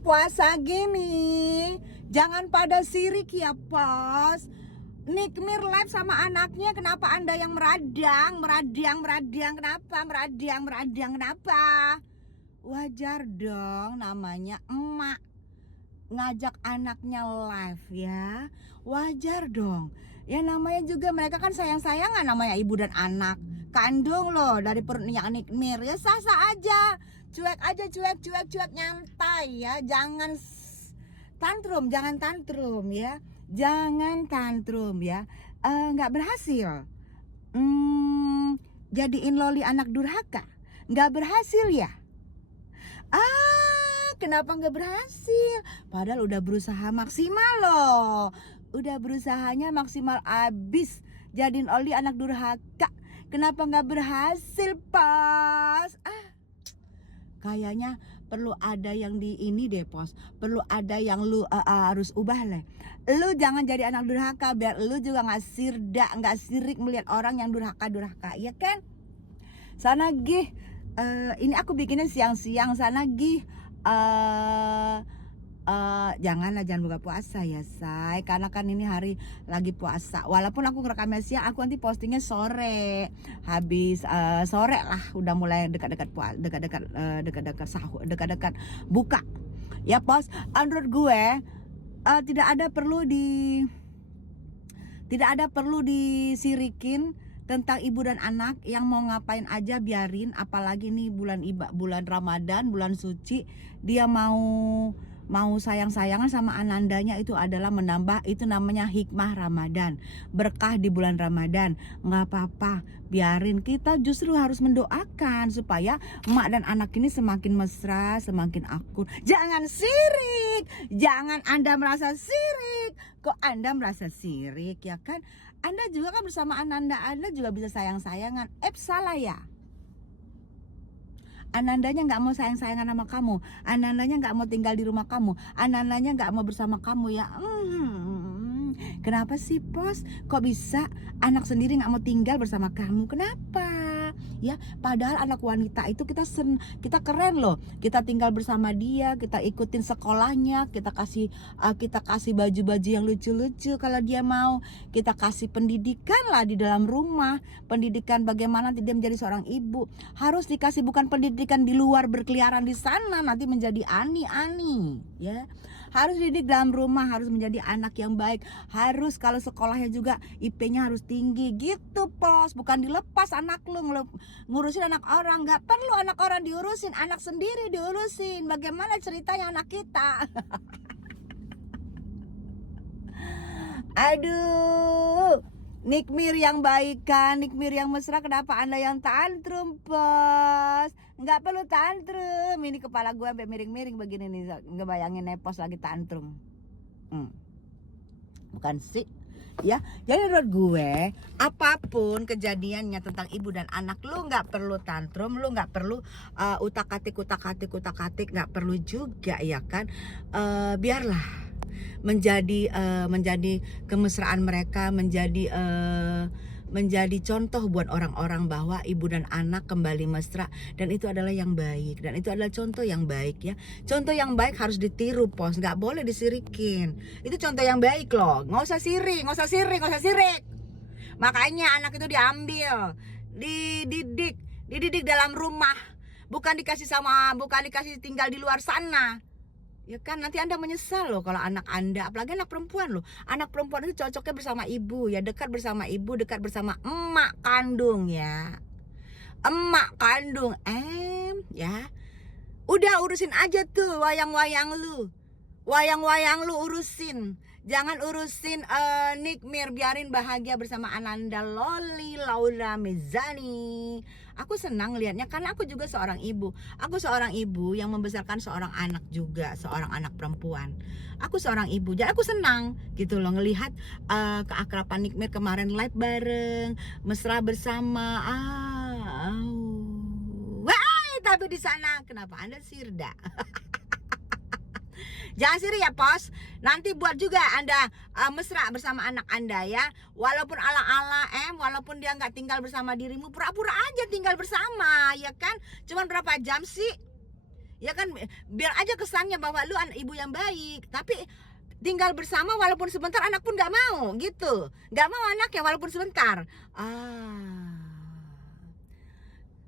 puasa gini jangan pada sirik ya pos. Nikmir live sama anaknya, kenapa Anda yang meradang, kenapa? Wajar dong, namanya emak ngajak anaknya live ya. Wajar dong. Ya namanya juga mereka kan sayang-sayangan, namanya ibu dan anak kandung loh dari perutnya Nikmir. Ya sah-sah aja. Cuek nyantai ya. Jangan tantrum ya. Jangan tantrum ya. Nggak berhasil. Jadiin Loli anak durhaka. Nggak berhasil ya. Kenapa nggak berhasil? Padahal udah berusaha maksimal loh. Udah berusahanya maksimal abis jadiin Oli anak durhaka. Kenapa nggak berhasil pas? Kayaknya perlu ada yang di ini deh pos. Perlu ada yang lu harus ubah lah. Lu jangan jadi anak durhaka biar lu juga nggak sirik melihat orang yang durhaka ya kan? Sana gih. Ini aku bikinnya siang-siang. Sana gih. Jangan buka puasa ya say, karena kan ini hari lagi puasa. Walaupun aku ngerekamnya siang, aku nanti postingnya sore. Habis sore lah, udah mulai dekat-dekat sahur, dekat-dekat buka. Ya pos, menurut gue tidak ada perlu disirikin tentang ibu dan anak yang mau ngapain aja biarin. Apalagi nih bulan Ramadan, bulan suci, dia mau sayang-sayangan sama anandanya, itu adalah menambah, itu namanya hikmah Ramadan, berkah di bulan Ramadan. Nggak apa-apa, biarin. Kita justru harus mendoakan supaya emak dan anak ini semakin mesra, semakin akur. Jangan sirik, jangan Anda merasa sirik. Kok Anda merasa sirik ya kan? Anda juga kan bersama Ananda, Anda juga bisa sayang-sayangan. Salah ya? Anandanya nggak mau sayang-sayangan sama kamu, Anandanya nggak mau tinggal di rumah kamu, Anandanya nggak mau bersama kamu ya. Kenapa sih pos? Kok bisa anak sendiri nggak mau tinggal bersama kamu? Kenapa? Ya, padahal anak wanita itu kita keren loh. Kita tinggal bersama dia, kita ikutin sekolahnya, kita kasih baju-baju yang lucu-lucu kalau dia mau. Kita kasih pendidikan lah di dalam rumah, pendidikan bagaimana dia menjadi seorang ibu. Harus dikasih, bukan pendidikan di luar berkeliaran di sana nanti menjadi ani-ani, ya. Harus didik dalam rumah, harus menjadi anak yang baik. Harus kalau sekolahnya juga IP-nya harus tinggi gitu pos. Bukan dilepas anak lu ngurusin anak orang. Gak perlu anak orang diurusin, anak sendiri diurusin. Bagaimana ceritanya anak kita? Aduh, Nikmir yang baikan, Nikmir yang mesra, kenapa Anda yang tantrum pos? Nggak perlu tantrum. Ini kepala gue sampai miring-miring begini nih, ngebayangin nepos lagi tantrum. Bukan sih ya. Jadi menurut gue, apapun kejadiannya tentang ibu dan anak, lu nggak perlu tantrum, lu nggak perlu utak-atik, nggak perlu juga ya kan. Biarlah menjadi kemesraan mereka, menjadi contoh buat orang-orang bahwa ibu dan anak kembali mesra, dan itu adalah yang baik, dan itu adalah contoh yang baik ya. Contoh yang baik harus ditiru pos, nggak boleh disirikin. Itu contoh yang baik loh, nggak usah sirik. Makanya anak itu diambil, dididik dalam rumah, bukan dikasih tinggal di luar sana. Ya kan, nanti Anda menyesal loh kalau anak Anda, apalagi anak perempuan loh. Anak perempuan itu cocoknya bersama ibu ya, dekat bersama ibu, dekat bersama emak kandung ya. Emak kandung ya. Udah urusin aja tuh wayang-wayang lu urusin. Jangan urusin Nikmir, biarin bahagia bersama Ananda, Loli, Laura, Mizani. Aku senang lihatnya karena aku juga seorang ibu. Aku seorang ibu yang membesarkan seorang anak juga, seorang anak perempuan. Aku seorang ibu, jadi aku senang gitu loh ngelihat keakraban Nikmir kemarin live bareng, mesra bersama. Tapi di sana kenapa Anda sirda? Jangan sirik ya pos. Nanti buat juga Anda mesra bersama anak Anda ya. Walaupun ala-ala walaupun dia nggak tinggal bersama dirimu, pura-pura aja tinggal bersama ya kan. Cuman berapa jam sih? Ya kan, biar aja kesannya bahwa lu ibu yang baik, tapi tinggal bersama walaupun sebentar anak pun nggak mau gitu, nggak mau anaknya walaupun sebentar.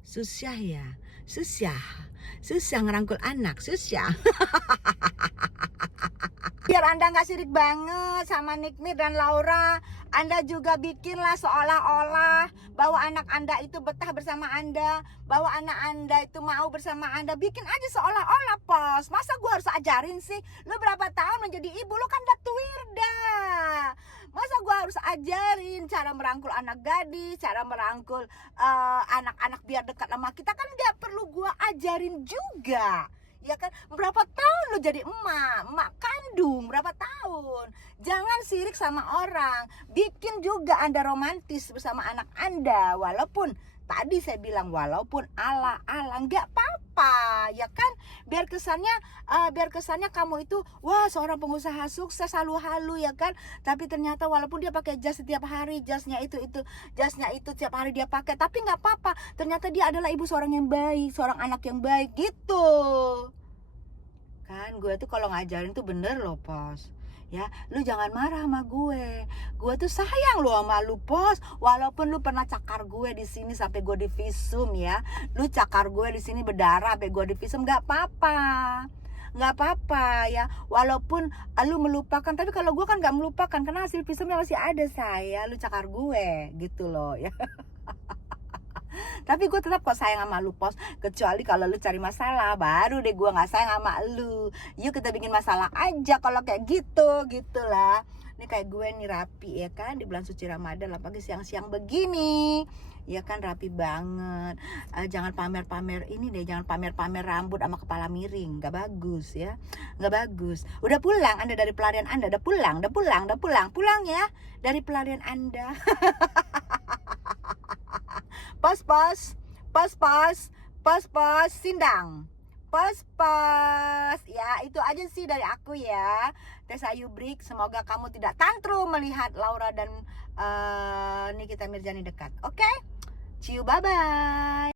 Susah ya, susah, susah ngerangkul anak, susah. Biar Anda nggak sirik banget sama Nikmi dan Laura, Anda juga bikinlah seolah-olah bahwa anak Anda itu betah bersama Anda, bahwa anak Anda itu mau bersama Anda. Bikin aja seolah-olah, Pos. Masa gue harus ajarin sih? Lu berapa tahun menjadi ibu, lu kan udah tuirda. Masa gue harus ajarin cara merangkul anak gadis, cara merangkul anak-anak biar dekat sama kita? Kan nggak perlu gue ajarin juga. Ya kan, berapa tahun lo jadi emak kandung, berapa tahun. Jangan sirik sama orang. Bikin juga Anda romantis bersama anak Anda. Walaupun tadi saya bilang walaupun ala-ala, nggak apa-apa, ya kan. Biar kesannya kamu itu wah seorang pengusaha sukses, halu-halu, ya kan. Tapi ternyata walaupun dia pakai jas setiap hari, jasnya itu setiap hari dia pakai, tapi nggak apa-apa. Ternyata dia adalah ibu seorang yang baik, seorang anak yang baik gitu. Kan gue tuh kalau ngajarin tuh bener loh, Pos. Ya, lu jangan marah sama gue. Gue tuh sayang lo sama lu, Pos. Walaupun lu pernah cakar gue di sini sampai gue divisum ya. Lu cakar gue di sini berdarah sampai gue divisum, nggak apa-apa. Nggak apa-apa ya. Walaupun lu melupakan, tapi kalau gue kan nggak melupakan karena hasil visumnya masih ada, saya. Lu cakar gue gitu loh ya. Tapi gue tetap kok sayang sama lu, Pos. Kecuali kalau lu cari masalah, baru deh gue gak sayang sama lu. Yuk kita bikin masalah aja kalau kayak gitu, gitulah. Ini kayak gue nih rapi ya kan, di bulan suci Ramadan lah pagi siang-siang begini. Ya kan rapi banget. Jangan pamer-pamer ini deh, jangan pamer-pamer rambut sama kepala miring. Gak bagus ya, gak bagus. Udah pulang Anda dari pelarian Anda, udah pulang. Pulang ya dari pelarian Anda. Pos, sindang. Pos. Ya, itu aja sih dari aku ya. Tessa Yubrik, semoga kamu tidak tantrum melihat Laura dan Nikita Mirzani dekat. Oke? See you, bye-bye.